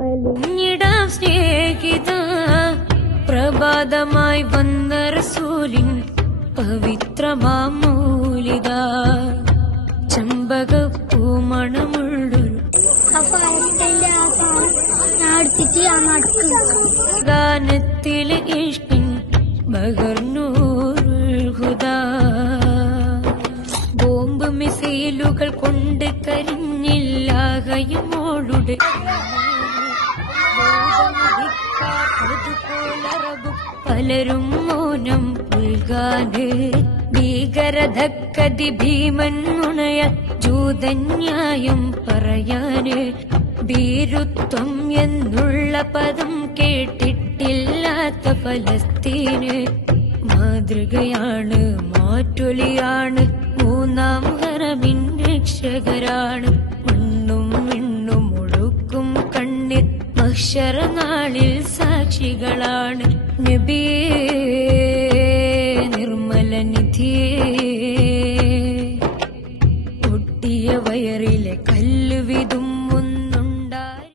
അലിഞ്ഞിടാം സ്നേഹിത പ്രഭാതമായി വന്ന റസൂലിൻ പവിത്രമാം മൗലിദ ചെമ്പകപ്പൂമണമുള്ളൊരു ഗാനത്തിലെ ഇഷ്കിൻ ബഗർനൂറുൽ ഹുദാ ബോംബ് മിസൈലുകൾ കൊണ്ട് കരിഞ്ഞില്ലാകയുമോളുടെ പലരും മൗനം പുൽകാന് ഭീകരധക്കതി ഭീമൻ നുണയ ജൂതന്യായം പറയാന് ഭീരുത്വം എന്നുള്ള പദം കേട്ടിട്ടില്ലാത്ത ഫലസ്തീന് മാതൃകയാണ് മാറ്റൊലിയാണ് മൂന്നാം ഹറമിൻ രക്ഷകരാണ് മണ്ണും വിണ്ണും ഒഴുക്കും കണ്ണിൽ മഹ്ശറ നാളിൽ സാക്ഷികളാണ് നബിയേ